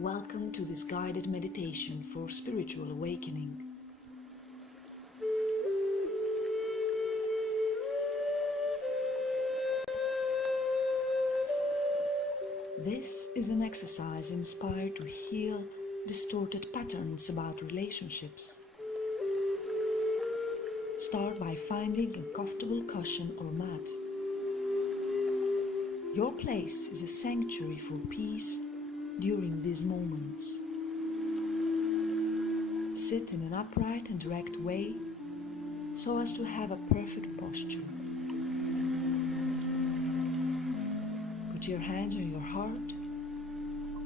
Welcome to this guided meditation for spiritual awakening. This is an exercise inspired to heal distorted patterns about relationships. Start by finding a comfortable cushion or mat. Your place is a sanctuary for peace during these moments. Sit in an upright and direct way so as to have a perfect posture. Put your hands on your heart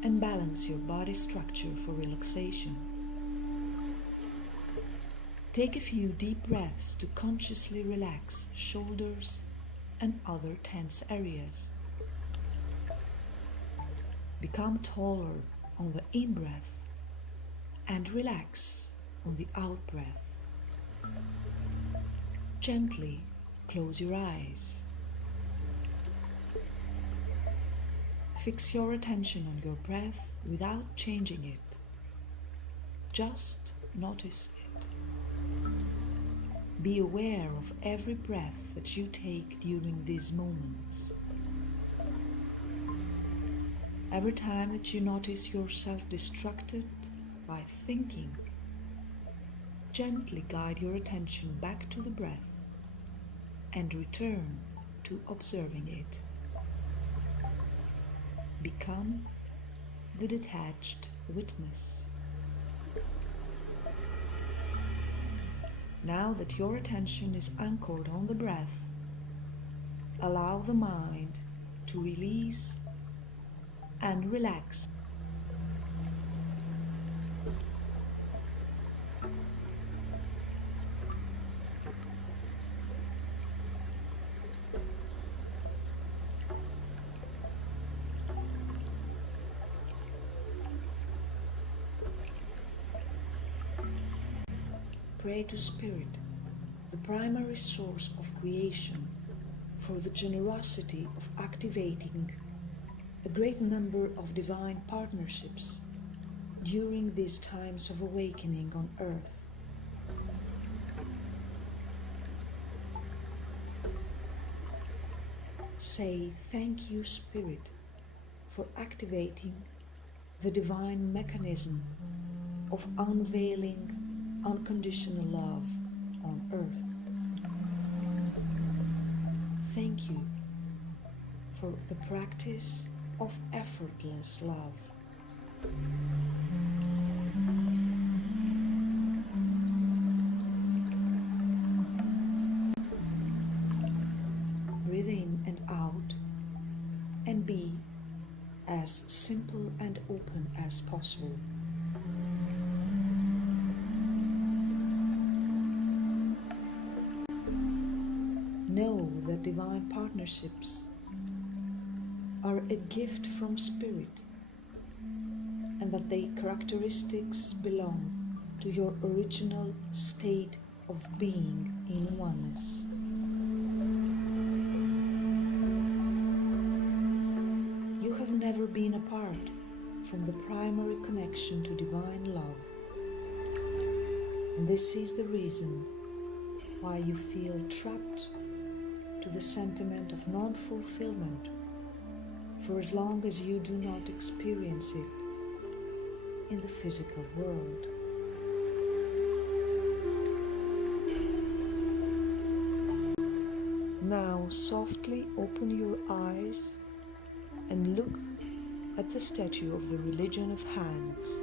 and balance your body structure for relaxation. Take a few deep breaths to consciously relax shoulders and other tense areas. Become taller on the in-breath and relax on the out-breath. Gently close your eyes. Fix your attention on your breath without changing it. Just notice it. Be aware of every breath that you take during these moments. Every time that you notice yourself distracted by thinking, gently guide your attention back to the breath and return to observing it. Become the detached witness. Now that your attention is anchored on the breath, allow the mind to release and relax. Pray to Spirit, the primary source of creation, for the generosity of activating a great number of divine partnerships during these times of awakening on earth. Say, "Thank you, Spirit, for activating the divine mechanism of unveiling unconditional love on earth. Thank you for the practice of effortless love." Breathe in and out and be as simple and open as possible. Know that divine partnerships are a gift from Spirit and that their characteristics belong to your original state of being in oneness. You have never been apart from the primary connection to divine love, and this is the reason why you feel trapped to the sentiment of non-fulfillment for as long as you do not experience it in the physical world. Now softly open your eyes and look at the statue of the religion of hands.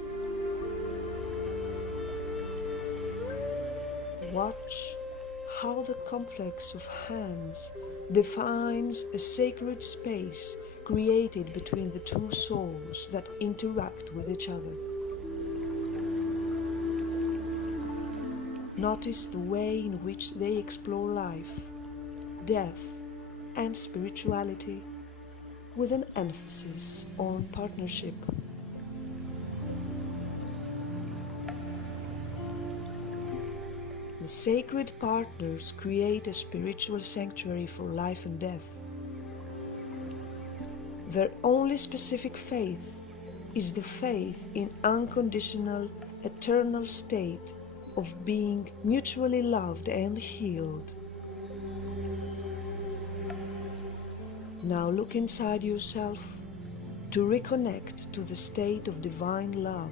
Watch how the complex of hands defines a sacred space created between the two souls that interact with each other. Notice the way in which they explore life, death, and spirituality with an emphasis on partnership. The sacred partners create a spiritual sanctuary for life and death. Their only specific faith is the faith in unconditional, eternal state of being mutually loved and healed. Now look inside yourself to reconnect to the state of divine love,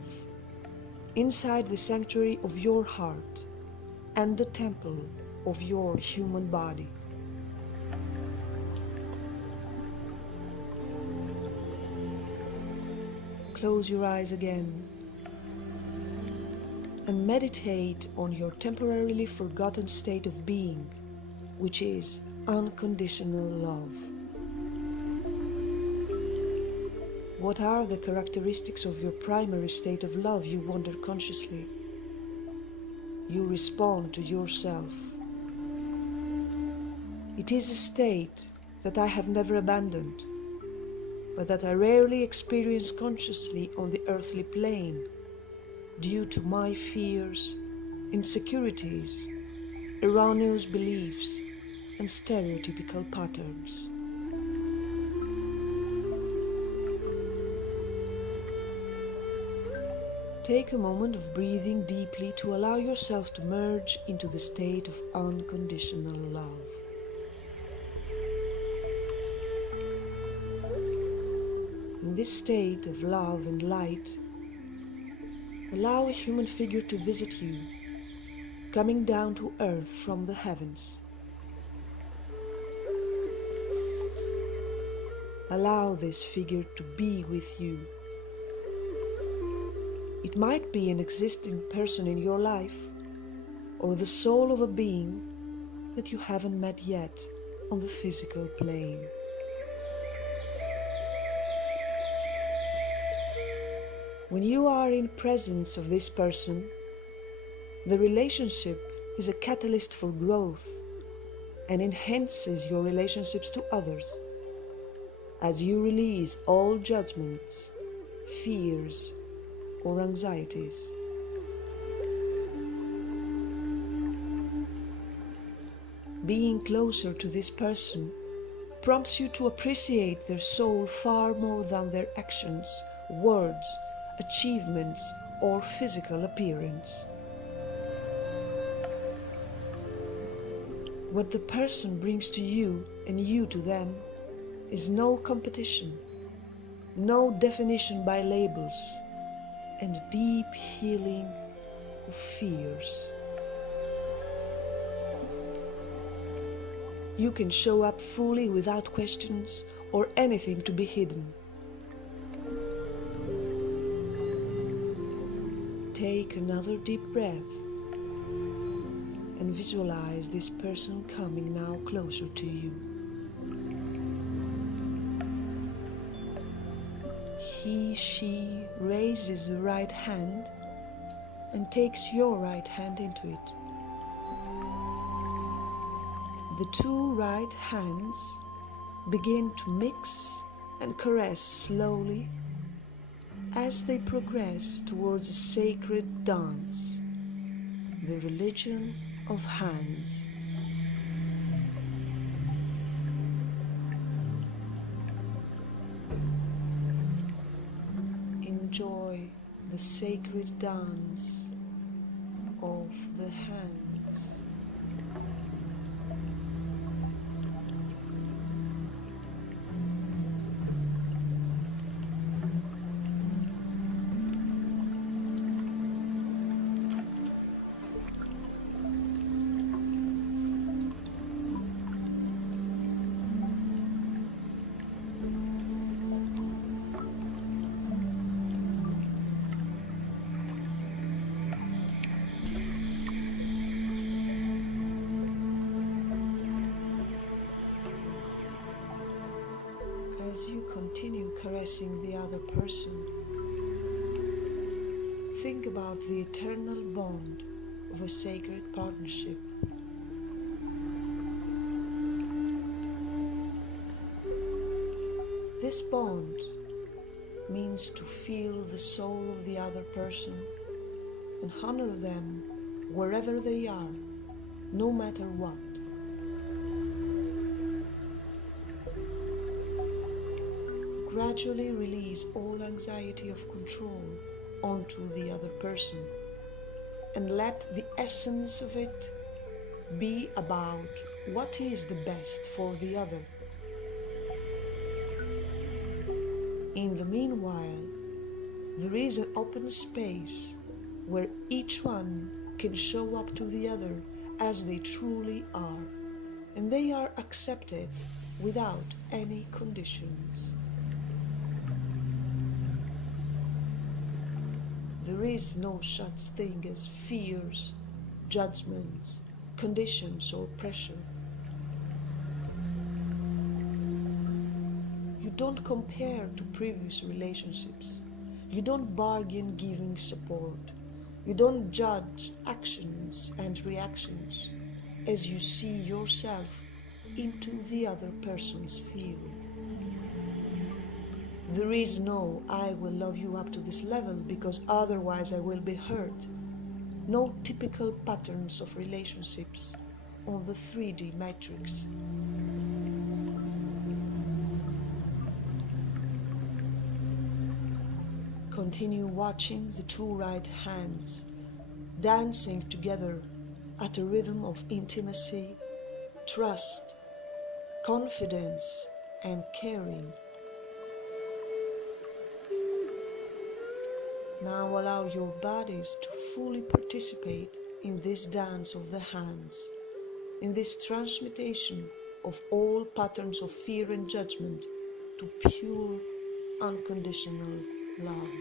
inside the sanctuary of your heart and the temple of your human body. Close your eyes again and meditate on your temporarily forgotten state of being, which is unconditional love. What are the characteristics of your primary state of love? You wonder consciously. You respond to yourself. It is a state that I have never abandoned, but that I rarely experience consciously on the earthly plane due to my fears, insecurities, erroneous beliefs, and stereotypical patterns. Take a moment of breathing deeply to allow yourself to merge into the state of unconditional love. In this state of love and light, allow a human figure to visit you, coming down to earth from the heavens. Allow this figure to be with you. It might be an existing person in your life, or the soul of a being that you haven't met yet on the physical plane. When you are in presence of this person, the relationship is a catalyst for growth and enhances your relationships to others as you release all judgments, fears, or anxieties. Being closer to this person prompts you to appreciate their soul far more than their actions, words, achievements, or physical appearance. What the person brings to you and you to them is no competition, no definition by labels, and deep healing of fears. You can show up fully without questions or anything to be hidden. Take another deep breath and visualize this person coming now closer to you. He, she raises the right hand and takes your right hand into it. The two right hands begin to mix and caress slowly as they progress towards a sacred dance, the religion of hands. Enjoy the sacred dance of the hands. As you continue caressing the other person, think about the eternal bond of a sacred partnership. This bond means to feel the soul of the other person and honor them wherever they are, no matter what. gradually release all anxiety of control onto the other person and let the essence of it be about what is the best for the other. In the meanwhile, there is an open space where each one can show up to the other as they truly are, and they are accepted without any conditions. There is no such thing as fears, judgments, conditions, or pressure. You don't compare to previous relationships. You don't bargain giving support. You don't judge actions and reactions as you see yourself into the other person's field. There is no "I will love you up to this level because otherwise I will be hurt." No typical patterns of relationships on the 3D matrix. Continue watching the two right hands dancing together at a rhythm of intimacy, trust, confidence, and caring. Now allow your bodies to fully participate in this dance of the hands, in this transmutation of all patterns of fear and judgment to pure, unconditional love.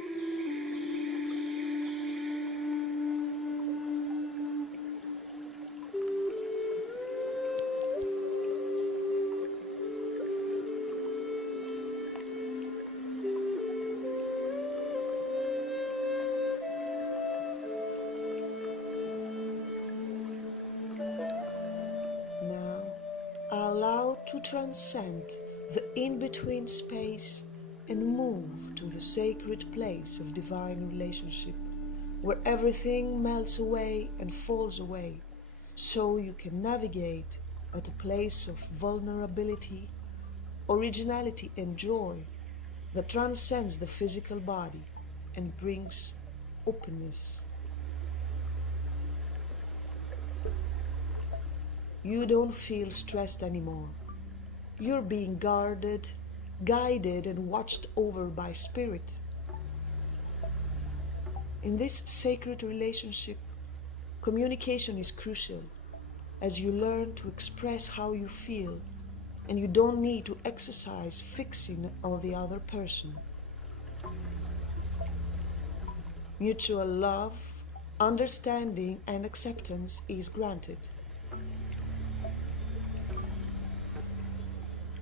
Now, allow to transcend the in-between space and move to the sacred place of divine relationship, where everything melts away and falls away, so you can navigate at a place of vulnerability, originality, and joy that transcends the physical body and brings openness. You don't feel stressed anymore. You're being guarded, guided, and watched over by spirit. In this sacred relationship, communication is crucial as you learn to express how you feel, and you don't need to exercise fixing on the other person. Mutual love, understanding, and acceptance is granted.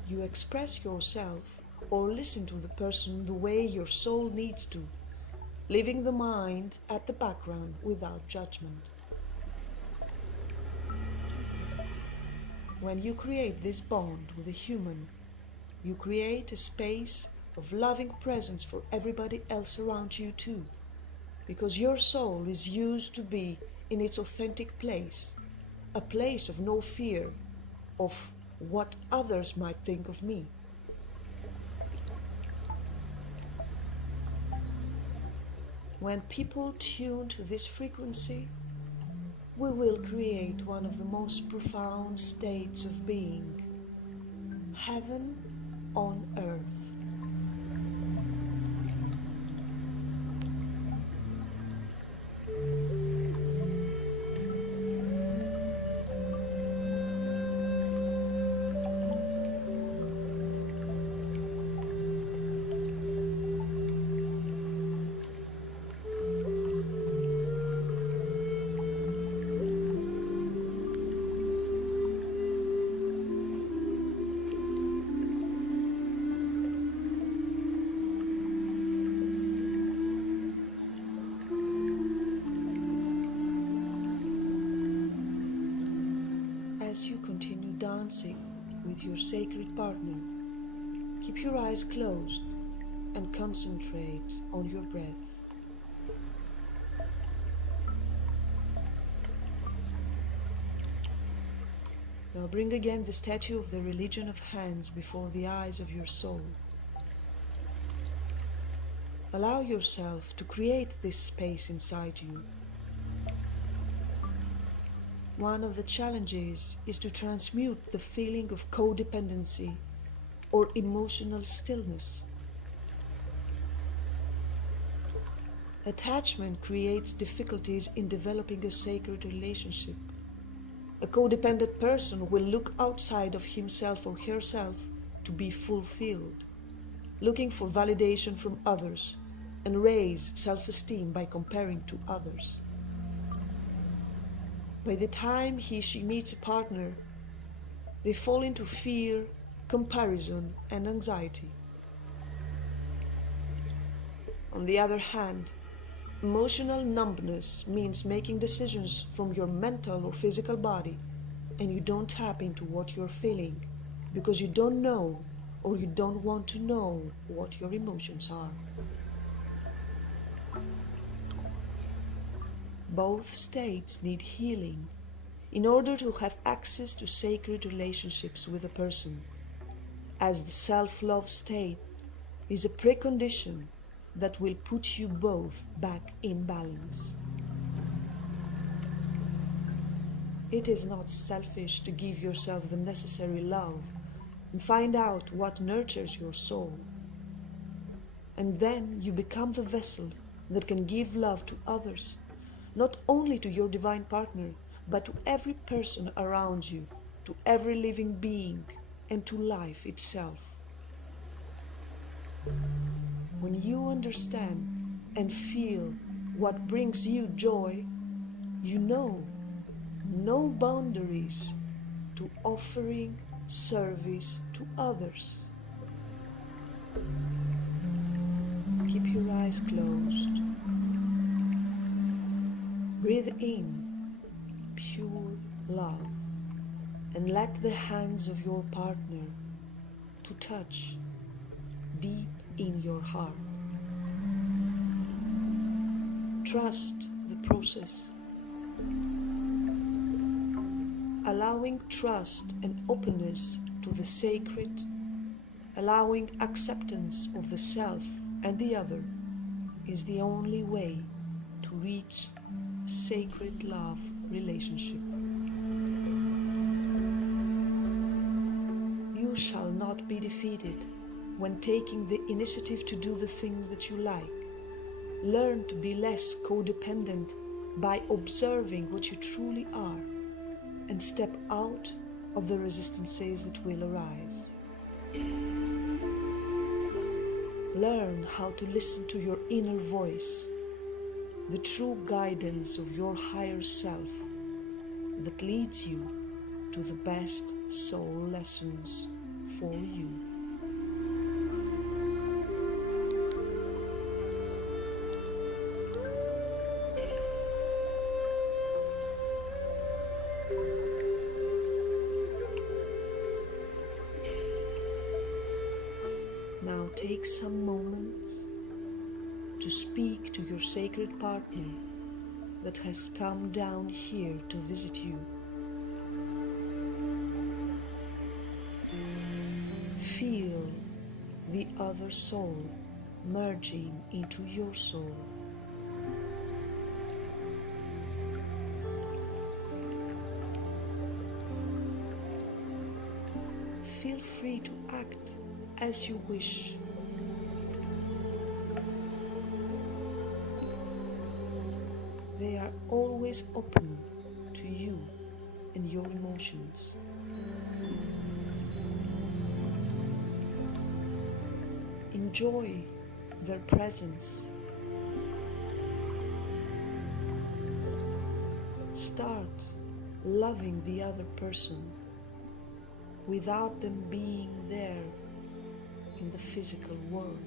You express yourself or listen to the person the way your soul needs to, leaving the mind at the background without judgment. When you create this bond with a human, you create a space of loving presence for everybody else around you too, because your soul is used to be in its authentic place, a place of no fear of what others might think of me. When people tune to this frequency, we will create one of the most profound states of being, heaven on earth. As you continue dancing with your sacred partner, keep your eyes closed and concentrate on your breath. Now bring again the statue of the religion of hands before the eyes of your soul. Allow yourself to create this space inside you. One of the challenges is to transmute the feeling of codependency or emotional stillness. Attachment creates difficulties in developing a sacred relationship. A codependent person will look outside of himself or herself to be fulfilled, looking for validation from others and raise self-esteem by comparing to others. By the time she meets a partner, they fall into fear, comparison, and anxiety. On the other hand, emotional numbness means making decisions from your mental or physical body, and you don't tap into what you're feeling because you don't know or you don't want to know what your emotions are. Both states need healing in order to have access to sacred relationships with a person, as the self-love state is a precondition that will put you both back in balance. It is not selfish to give yourself the necessary love and find out what nurtures your soul. And then you become the vessel that can give love to others, not only to your divine partner, but to every person around you, to every living being, and to life itself. When you understand and feel what brings you joy, you know no boundaries to offering service to others. Keep your eyes closed. Breathe in pure love and let the hands of your partner to touch deep in your heart. Trust the process. Allowing trust and openness to the sacred, allowing acceptance of the self and the other is the only way to reach sacred love relationship. You shall not be defeated when taking the initiative to do the things that you like. Learn to be less codependent by observing what you truly are and step out of the resistances that will arise. Learn how to listen to your inner voice, the true guidance of your higher self that leads you to the best soul lessons for you. Now take some moments to speak to your sacred partner that has come down here to visit you. Feel the other soul merging into your soul. Feel free to act as you wish. They are always open to you and your emotions. Enjoy their presence. Start loving the other person without them being there in the physical world.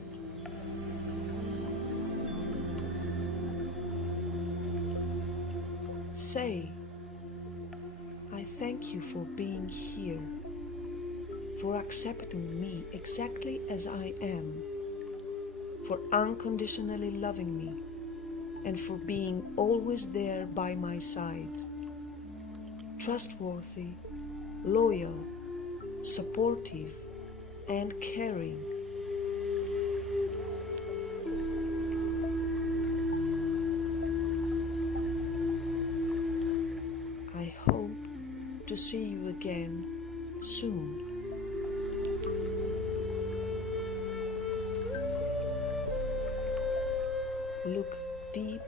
Say, I thank you for being here, for accepting me exactly as I am, for unconditionally loving me, and for being always there by my side, trustworthy, loyal, supportive, and caring. see you again soon. Look deep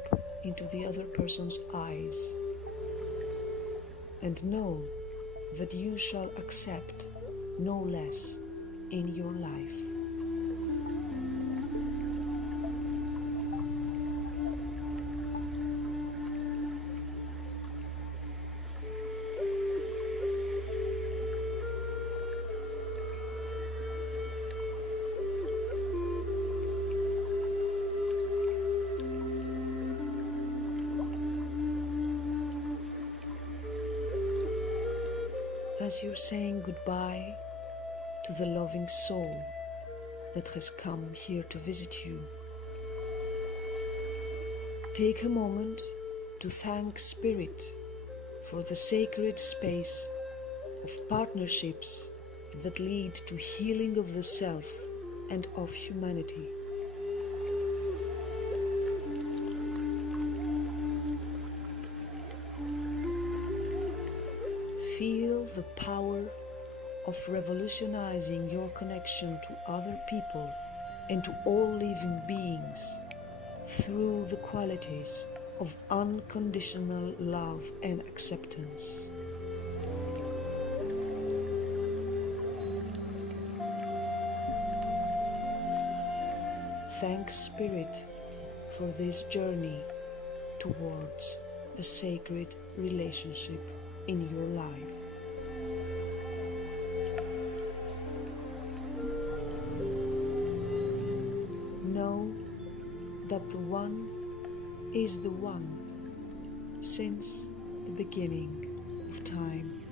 into the other person's eyes and know that you shall accept no less in your life. As you're saying goodbye to the loving soul that has come here to visit you, take a moment to thank Spirit for the sacred space of partnerships that lead to healing of the self and of humanity. Feel the power of revolutionizing your connection to other people and to all living beings through the qualities of unconditional love and acceptance. Thank Spirit for this journey towards a sacred relationship in your life. Know that the One is the One since the beginning of time.